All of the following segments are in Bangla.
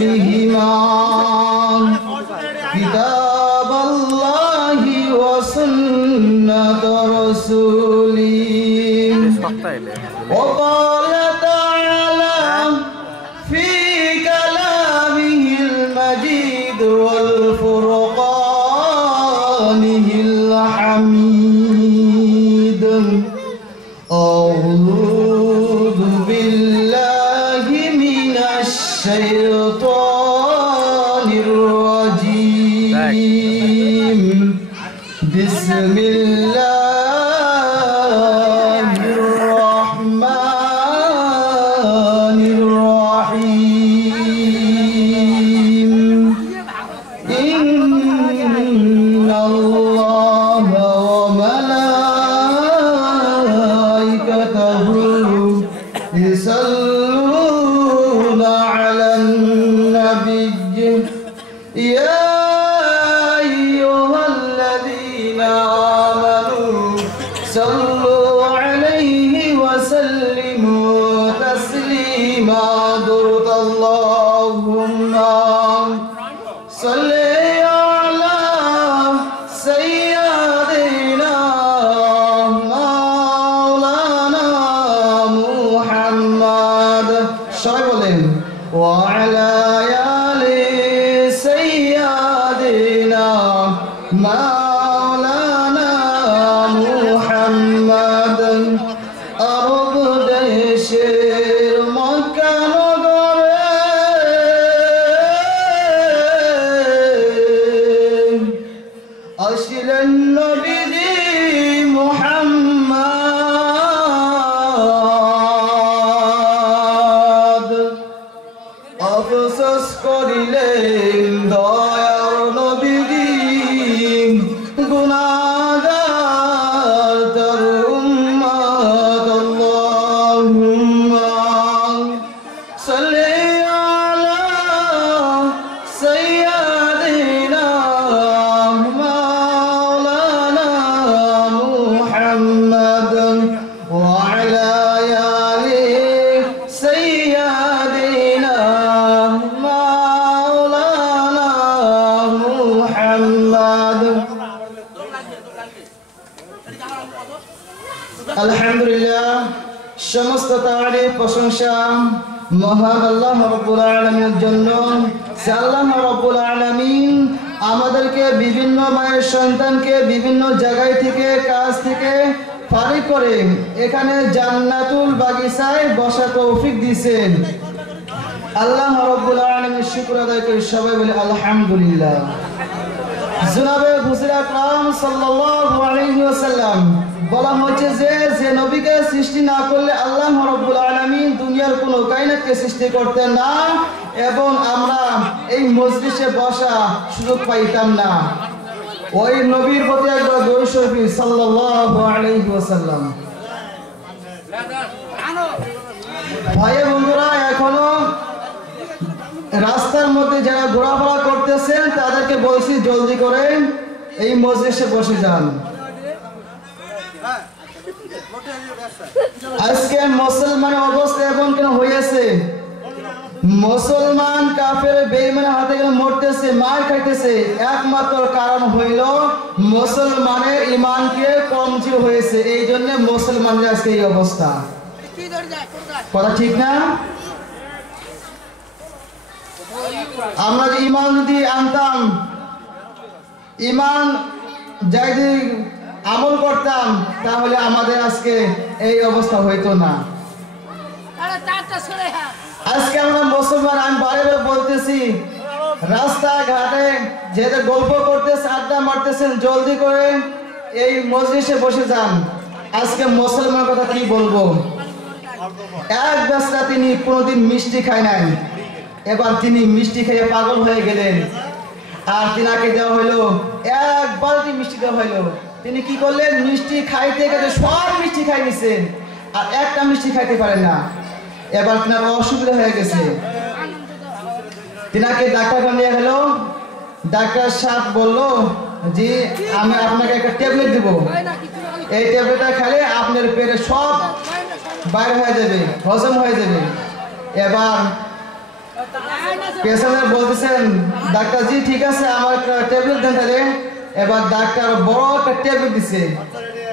بهما كتاب الله وسنة رسوله وقال تعالى في كلامه المجيد والفرقانه الحميد أعوذ بالله من الشيطان الرجيم بسم الله الرحمن الرحيم إن الله وملائكته يصلون على النبي يا أيها الذين آمنوا صلوا عليه وسلموا تسليما درد اللهم صل على سيدنا مولانا محمد সবাই বলেন وعلى آل سيدنا مولانا محمد আরব দেশের মক্কা নগরে আসিলেন নবীজি মুহাম্মদ আফসোস করিলেন দয়ার নবীজি গুনাহগার তার উম্মত আল্লাহুম্মা সাল্লি আলা সাইয়্যিদিনা মাওলানা মুহাম্মদ ওয়া আলা আলি সাইয়্যিদিনা মাওলানা মুহাম্মদ আলহামদুলিল্লাহ সমস্ত তারিফ প্রশংসা মহান আল্লাহ রাব্বুল আলামিনের জন্য। সে আল্লাহ রাব্বুল আলামিন আমাদেরকে বিভিন্ন মায়ের সন্তানকে বিভিন্ন জায়গায় থেকে কাজ থেকে ফারিক করে এখানে জান্নাতুল বাগিচায় বসা তৌফিক দিয়েছেন। আল্লাহ রাব্বুল আলামিনের শুকর আদায় করে সবাই বলে আলহামদুলিল্লাহ। জনাবে হুজুর আকরাম সাল্লাল্লাহু আলাইহি ওয়াসাল্লাম বলা হয়েছে যে নবীকে সৃষ্টি না করলে আল্লাহ রাব্বুল আলামিন দুনিয়ার কোনো কায়নাতকে সৃষ্টি করতেন না এবং আমরা এই মজলিসে বসা সুযোগ পাইতাম না। ওই নবীর প্রতি একবার দরুদ শরীফ সাল্লাল্লাহু আলাইহি ওয়াসাল্লাম। ভাই বন্ধুরা, এখনো রাস্তার মধ্যে যারা ঘোরাফেরা করতেছেন তাদেরকে বলছি জলদি করে এই মজলিসে বসে যান। আজকে মুসলমানের অবস্থা এমন কেন হয়েছে? মুসলমান কাফের বেঈমানের হাতে গেলে মরতেছে, মার খাইতেছে, একমাত্র কারণ হইল মুসলমানের ঈমানকে কমজোর হয়েছে। এই জন্য মুসলমানদের আজকে এই অবস্থা। কথা ঠিক না? আমরা যে ঈমান যদি আনতাম, ঈমান যদি আমল করতাম, তাহলে আমাদের আজকে এই অবস্থা হইতো না। আজকে আমরা মুসলমান, আমি বারে বারে বলতেছি, রাস্তাঘাটে যেটা গল্প করতেছে, আড্ডা মারতেছেন, জলদি করে এই মজলিসে বসে যান। আজকে মুসলমান কথা কি বলবো? এক বেচরা তিনি কোনোদিন মিষ্টি খায় নাই, এবার তিনি মিষ্টি খেয়ে পাগল হয়ে গেলেন। আর তিনাকে দেওয়া হইলো এক বালতি মিষ্টি দেওয়া হইলো। তিনি কি করলেন? মিষ্টি খাইতে গেলে সব মিষ্টি খাই নিছেন আর একটা মিষ্টি খাইতে পারেন না। এবার তিনার অসুবিধা হয়ে গেছে। তিনাকে ডাক্তার নিয়ে গেল। ডাক্তার সাহেব বলল, জি আমি আপনাকে একটা ট্যাবলেট দেব, এই ট্যাবলেটটা খেলে আপনার পেটে সব বাইরে হয়ে যাবে, হজম হয়ে যাবে। এবার পেশেন্ট বলতেছেন ডাক্তার জি ঠিক আছে আমার একটা ট্যাবলেট দেন তাহলে। এবার ডাক্তার বড় একটা ট্যাবলেট দিছে।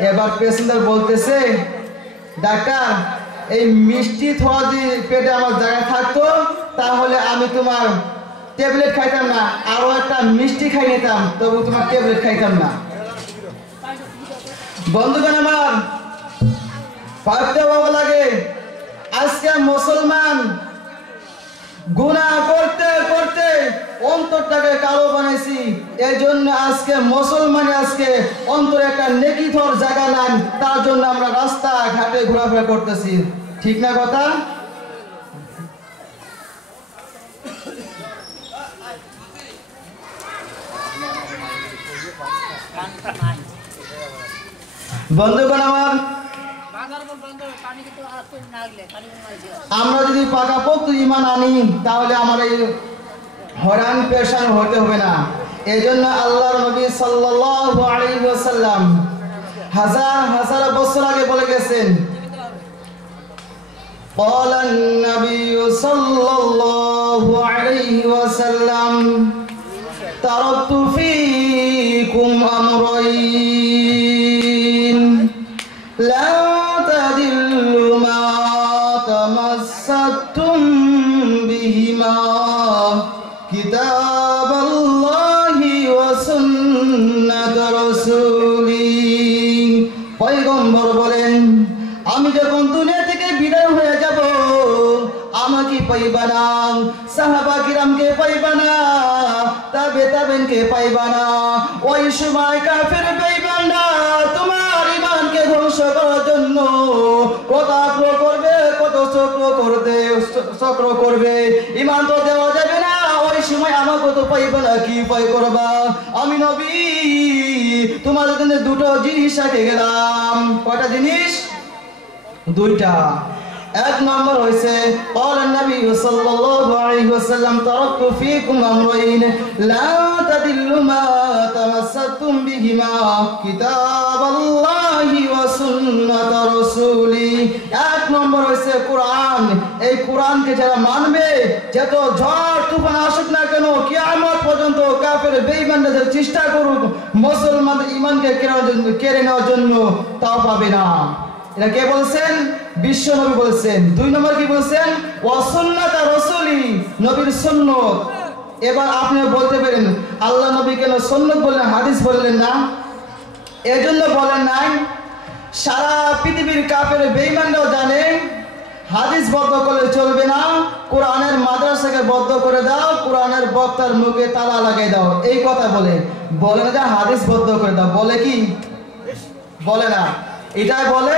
এবার পেশেন্ট বলতেছে ডাক্তার এই মিষ্টি থোয়া যদি পেটে আমার জায়গা থাকতো তাহলে আমি তোমার ট্যাবলেট খাইতাম না, আরো একটা মিষ্টি খাই নিতাম, তবু তোমার ট্যাবলেট খাইতাম না। বন্ধুগণ আমার ভাবতে ভালো লাগে আজকে মুসলমান গুনাহ করতে করতে অন্তরটাকে কালো বানাইছি, এই জন্য আজকে মুসলমান আজকে অন্তরে একটা নেকি থর জায়গা নাই, তার জন্য আমরা রাস্তা ঘাটে ঘোরাফেরা করতেছি। ঠিক না কথা? বন্ধুগণ আমার আমরা যদি পাকাপোক্ত ঈমান আনি তাহলে আমার এই হয়রান পেরেশান হতে হবে না। এজন্য আল্লাহর নবী সাল্লাল্লাহু আলাইহি ওয়াসাল্লাম হাজার হাজার বছর আগে বলে গেছেন قال النبي صلى الله عليه وسلم تركت فيكم أمرين لا تضلوا ما تمسكتم بهما كتاب الله وسنة رسوله। পয়গম্বর বলেন আমি যখন দুনিয়া থেকে বিদায় হয়ে যাব আমাকে পাইবা না, সাহাবা কিরামকে পাইবা না, তাবেইনকে পাইবা না, ওই সময় কাফের বেঈমানরা তোমার ঈমানকে ধ্বংস করার জন্য কত আক্রমণ করবে, কত চক্র করবে, ঈমান তো দেওয়া যাবে না, ওই সময় আমাকে তো পাইবা না, কি ভয় করবা? আমি নবী তোমার জন্য দুটো জিনিস রেখে গেলাম। কয়টা জিনিস? দুইটা। এক নম্বর হইছে قال النبي صلى الله عليه وسلم تركت فيكم امرين لا تضلوا ما تمسكتم بهما كتاب الله وسنة رسوله। এক নম্বর হইছে কোরআন। এই কোরআনকে যারা মানবে, যত ঝড় তুফান আসুক না কেন, কিয়ামত পর্যন্ত কাফের বেঈমানরা চেষ্টা করুক মুসলমানদের ঈমানকে কেড়ে নেওয়ার জন্য, তাও পাবে না। এটা কে বলছেন? বিশ্ব নবী বলছেন। দুই নম্বর কি বলছেন? ওয়া সুন্নাত রাসূলি, নবীর সুন্নাত। এবার আপনি বলতে পারেন আল্লাহ নবী কেন সুন্নাত বললেন, হাদিস বললেন না? এজন্য বলেন নাই সারা পৃথিবীর কাফের বেঈমানরাও জানে হাদিস বদ্ধ করলে চলবে না, কোরআনের মাদ্রাসাকে বদ্ধ করে দাও, কোরআনের বক্তার মুখে তালা লাগাই দাও, এই কথা বলে না যে হাদিস বদ্ধ করে দাও। বলে কি? বলে না। এটাই বলে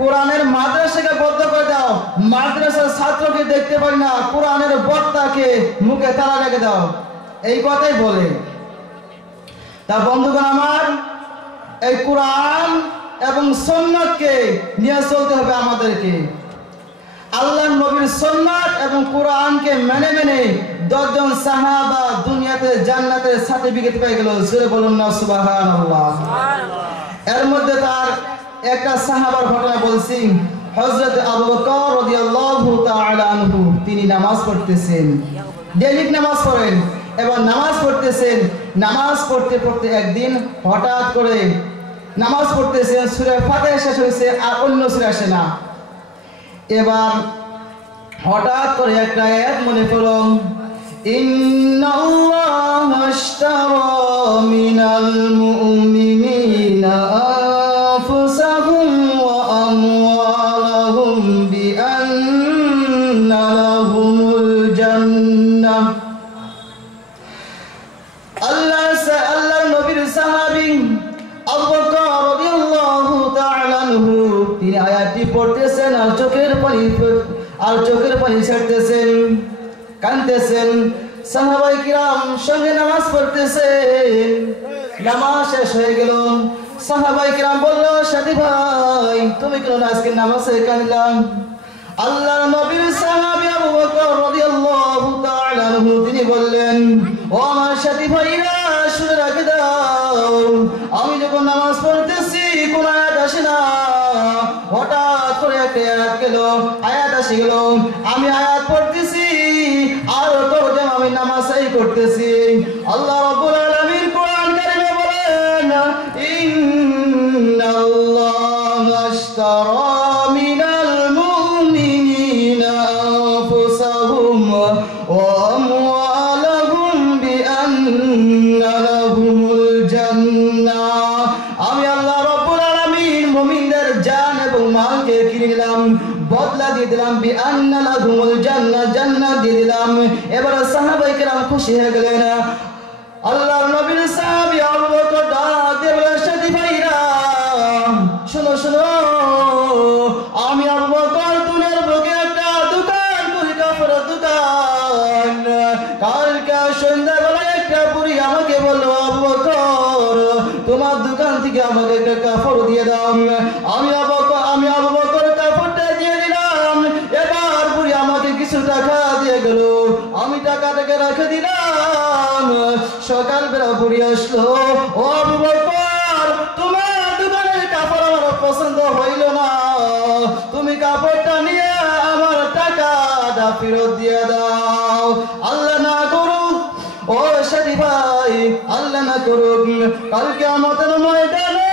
কোরআনের মাদ্রাসাকে বদ্ধ করে দাও, মাদ্রাসার ছাত্রকে দেখতে পারি না, কোরআনের বক্তাকে মুখে তালা রেখে দাও, এই কথাই বলে। তা বন্ধুগণ আমার, এই কোরআন এবং সুন্নাতকে নিয়ে চলতে হবে আমাদেরকে। আল্লাহর নবীর সুন্নাত এবং কোরআনকে মেনে মেনে 10 জন সাহাবা দুনিয়াতে জান্নাতের সার্টিফিকেট পেয়ে গেল। জোরে বলুন না সুবহানাল্লাহ। এর মধ্যে তার একটা সাহাবার ঘটনা বলছি। হযরত আবু বকর রাদিয়াল্লাহু তাআলা আনহু, তিনি নামাজ পড়তেছেন, ডেইলি নামাজ পড়েন। এবার নামাজ পড়তেছেন, নামাজ পড়তে পড়তে একদিন হঠাৎ করে নামাজ পড়তেছেন, সূরা ফাতিহা শেষ হয়েছে আর অন্য সূরা আসে না। এবার হঠাৎ করে একটা আয়াত মনে পড়লো, ইন্নাল্লাহা আশতারা মিনাল মুমিনিনা আনফুসাহুম ওয়া আমওয়ালাহুম বিআন্না লাহুমুল জান্নাহ। আল্লাহ নবীর সাহাবী আবু বকর রাদিয়াল্লাহু তাআলা আনহু, তিনি আয়াতটি পড়তেছেন আর চোখের পানি ছাড়তেছেন, কাঁদতেছেন। সাহাবায়ে কিরাম সঙ্গে নামাজ পড়তেছেন। নামাজ শেষ হয়ে গেল। সাহাবায়ে কিরাম বলল, সাথী ভাই তুমি কেন আজকে নামাজে কাঁদলা? আল্লাহর নবীর সাহাবী আবু বকর রাদিয়াল্লাহু তাআলা আনহু, তিনি বললেন, ও আমার সাথী ভাইরা শুনে রাখে দাও, আমি যখন নামাজ পড়তেছি কোন আয়াত আসে না, হঠাৎ করে একটা আয়াত গেল, আয়াত আসে গেল, আমি আয়াত পড়তেছি আর তরজমা আমি নামাজই করতেছি। আল্লাহ রাব্বুল আলামিন কোরআন কারীমে বলেন ইন্নাল্লাহা আশতারা মিনাল মুমিনিনা আনফুসাহুম ওয়া আমওয়ালাহুম বিআন্না লাহুমুল জান্নাহ। আমি আল্লাহ রাব্বুল আলামিন মুমিনদের জান এবং মালকে কিনে নিলাম, বদলা দিয়ে দিলাম, বিআন্না লাহুমুল জান্নাহ, জান্নাত দিয়ে দিলাম। এবার সাহাবায়ে কেরাম খুশি হয়ে গেলেন। আল্লাহর নবীর সাহাবী আবু বকর ডাক দিয়ে বলেন সাথী ভাইরা শোনো শোনো, আমি আবু বকর দুনিয়ার বুকে একটা দোকান করি, কাপড়ের দোকান। কালকে সন্ধ্যাবেলায় একটা বুড়ি আমাকে বললো আবু বকর তোমার দোকান থেকে আমাকে একটা কাপড় দিয়ে দাও। আমি আবু বকর কাপড়টা দিয়ে দিলাম। এবার বুড়ি আমাকে কিছু টাকা দিয়ে গেল, আমি টাকাটাকে রেখে দিলাম। সকালবেলা বুড়ি আসলো, ও আবু বকর তোমার দোকানের কাপড় আমার পছন্দ হইল না, তুমি কাপড়টা নিয়ে আমার টাকাটা ফেরত দিয়ে দাও। আল্লাহ না করুক ও সাথী ভাই, আল্লাহ না করুক কালকে আমাদের ময়দানে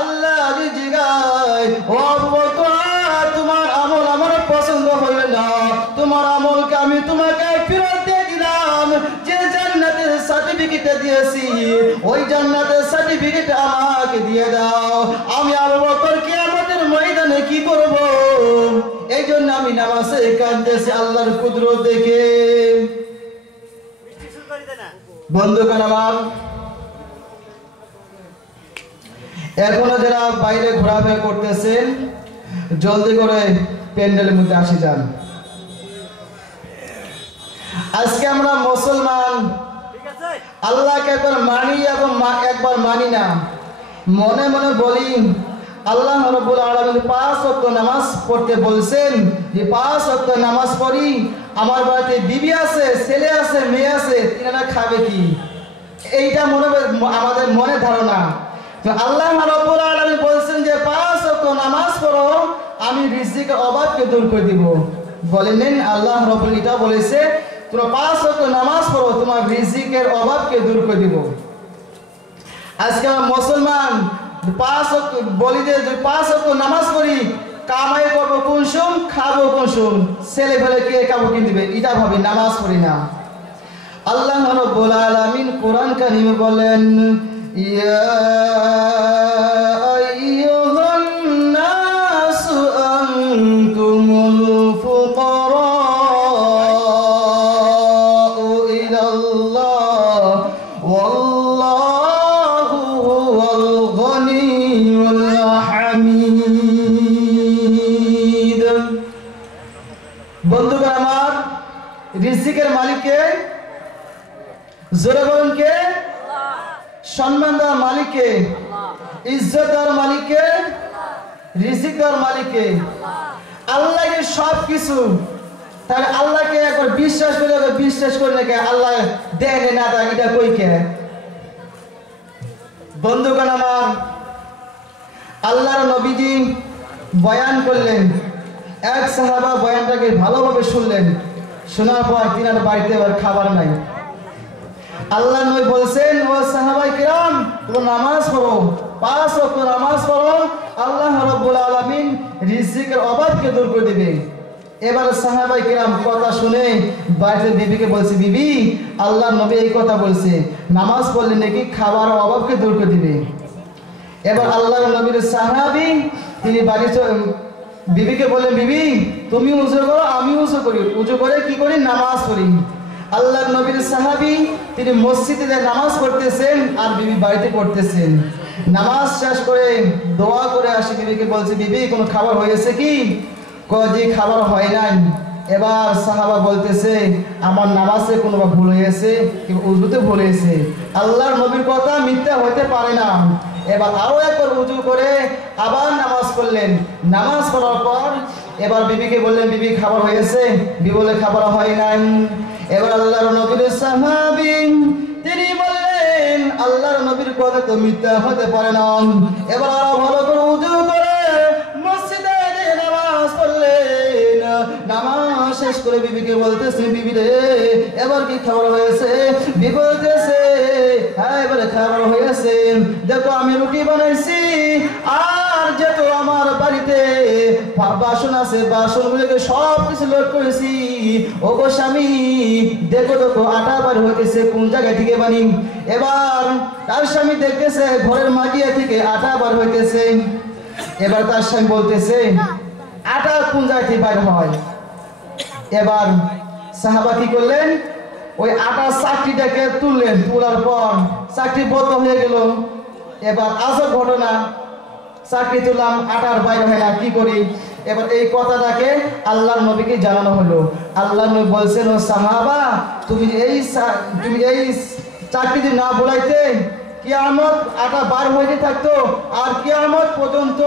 আল্লাহ জিগায় ও আবু বকর তোমার আমল আমার পছন্দ হইল না, তোমার আমলকে আমি তোমাকে ফেরত দিয়ে দিলাম। যে জান্নাতের সার্টিফিকেট দিয়েছি ওই জান্নাতের সার্টিফিকেট আমাকে দিয়ে দাও। আমি আবু বকর কিয়ামতের ময়দানে কি করব? এই জন্য আমি নামাজে কাঁদতেছি আল্লাহর কুদরত দেখে। বন্ধুগণ আমার, এখনো যারা বাইরে ঘোরাফেরা করতেছেন জলদি করে প্যান্ডেলের মধ্যে আসি যান। আজকে আমরা মুসলমান, আল্লাহকে একবার মানি এবং একবার মানি না। মনে মনে বলি আল্লাহ রাব্বুল আলামিন 5 ওয়াক্ত নামাজ পড়তে বলছেন, যে 5 ওয়াক্ত নামাজ পড়ি, আমার বাড়িতে বিবি আছে, ছেলে আছে, মেয়ে আছে, তিনারা খাবে কি? এইটা আমাদের মনে ধারণা। তো আল্লাহ রাব্বুল আলামিন বলছেন যে 5 ওয়াক্ত নামাজ পড়ো, আমি রিজিকের অভাবকে দূর করে দিব। বলেন আল্লাহ রাব্বুল এটা বলেছে তোমরা 5 ওয়াক্ত নামাজ পড়ো, তোমার রিজিকের অভাবকে দূর করে দিব। আজকে আমরা মুসলমান 5 ওয়াক্ত বলি যে 5 ওয়াক্ত নামাজ পড়ি, কামাই করবো কোন সোম, খাবো কোন সোম, ছেলে ফেলে কে কাবো কিনে দিবে, এটা ভাবি, নামাজ পড়ি না। আল্লাহ রাব্বুল আলামিন কোরআন কারীমে বলেন ইয়া আইয়ুহান নাসু আনতুমুল ফুকারাউ ইলাল্লাহ ওয়াল্লাহু হুয়াল গনিয়ুল হামিদ। বন্ধুগণ আমার, রিজিকের মালিক কে? জোরে বলুন কে? সম্মান দেওয়ার মালিক কে? ইজ্জত দেওয়ার মালিক কে? রিজিক দেওয়ার মালিক কে? আল্লাহকে সব কিছু। তাহলে আল্লাহকে একবার বিশ্বাস করে নাকি আল্লাহ দেয় না দেয়, এটা কই কে? বন্ধুগণ আমার, আল্লাহর নবীজি বয়ান করলেন, এক সাহাবা বয়ানটাকে ভালোভাবে শুনলেন, শোনার পর তিনার বাড়িতে আবার খাবার নাই। আল্লাহ নবী বলছেন ও সাহাবায়ে কিরাম তোমরা নামাজ পড়ো, 5 ওয়াক্ত নামাজ পড়ো, আল্লাহ রাব্বুল আলামিন রিজিকের অভাবকে দূর করে দিবে। এবার সাহাবায়ে কিরাম কথা শুনে বাড়িতে বিবিকে বলছে, বিবি আল্লাহ নবী এই কথা বলছে, নামাজ পড়লে নাকি খাবার অভাবকে দূর করে দিবে। এবার আল্লাহর নবীর সাহাবী তিনি বাড়িতে বিবিকে বললেন, বিবি তুমি উযু করো, আমি উযু করি, উযু করে কি করি? নামাজ পড়ি। আল্লাহর নবীর সাহাবী তিনি মসজিদে নামাজ পড়তেছেন আর বিবি বাড়িতে পড়তেছেন। নামাজ শেষ করে দোয়া করে আসি, বিবিকে বলছে, বিবি কোনো খাবার হয়েছে কি? কয় যে খাবার হয় নাই। এবার সাহাবা বলতেছে, আমার নামাজে কোনো ভুল হয়েছে, উযুতে ভুল হয়েছে। আল্লাহর নবীর কথা মিথ্যা হতে পারে না। এবার আরো একবার উযু করে আবার নামাজ পড়লেন। নামাজ পড়ার পর এবার বিবিকে বললেন, বিবি খাবার হয়েছে? বিবি বলে খাবার হয় নাই। এবার আল্লাহর নবীর সাহাবী তিনি বললেন, আল্লাহর নবীর কথা তো মিথ্যা হতে পারে না। এবার আরো ভালো করে উযু করে মসজিদে নামাজ পড়লেন। নামাজ শেষ করে বিবিকে বলতেছে, বিবি রে এবার কি খাবার হয়েছে? বিবি বলতেছে, হ্যাঁ এবারে খাবার হয়েছে, দেখো আমি রুটি বানাইছি, আর যেহেতু আমার বাড়িতে বাসন আছে বাসনগুলোকে সব কিছু লোড করেছি। ও গো স্বামী দেখো দেখো আটা বার হইতেছে কোন জায়গা থেকে বানি। এবার তার স্বামী দেখতেছে ঘরের মাটিয়া থেকে আটা বার হইতেছে। এবার তার স্বামী বলতেছে, আটা কোন জায়গা থেকে বার হয়? এবার সাহাবা কি করলেন, ওই আটা চাকরিটাকে তুললেন, তোলার পর চাকরি বন্ধ হয়ে গেল। এবার আজব ঘটনা, চাকরি তুললাম আটার বাইরে হয় না, কি করি? এবার এই কথাটাকে আল্লাহর নবীকে জানানো হলো। আল্লাহর নবী বলছেন, ও সাহাবা তুমি এই চাকরি যদি না বলাইতে কিয়ামত আটা বার হয়ে থাকতো, আর কিয়ামত পর্যন্ত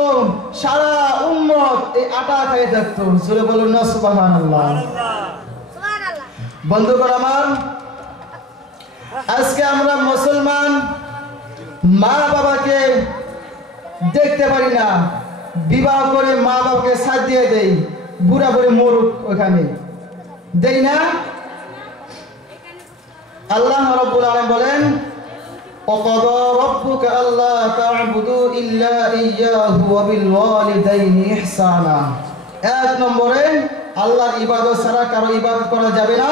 সারা উম্মত এই আটা খেয়ে থাকতো। জোরে বলুন না সুবহানাল্লাহ। বন্ধুগণ আমার, আজকে আমরা মুসলমান মা বাবাকে দেখতে পারি না, বিবাহ করে মা বাবাকে সাথ দিয়ে দেই, বুড়া বুড়ি মরুক ওখানে দেই না। আল্লাহ রাব্বুল আলামিন বলেন, وَقَضَى رَبُّكَ أَلَّا تَعْبُدُوا إِلَّا إِيَّاهُ وَبِالْوَالِدَيْنِ إِحْسَانًا। এক নম্বরে আল্লাহর ইবাদত ছাড়া কারো ইবাদত করা যাবে না।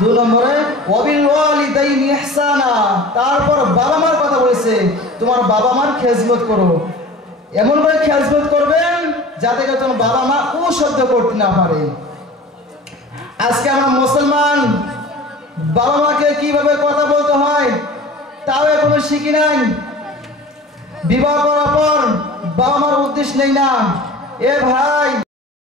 দুই নম্বরে ওয়াবিলওয়ালিদাইনি ইহসানা, তারপর বাবা মার কথা বলেছে, তোমার বাবা মার খেজমত করো, এমন ভাবে খেজমত করবেন যাতে করে তোমার বাবা মা ও শব্দ করতে না পারে। আজকে আমরা মুসলমান বাবা মাকে কিভাবে কথা বলতে হয় তাও এখনো শিখি নাই। বিবাহ করার পর বাবা মার উদ্দেশ্য নেই না, এ ভাই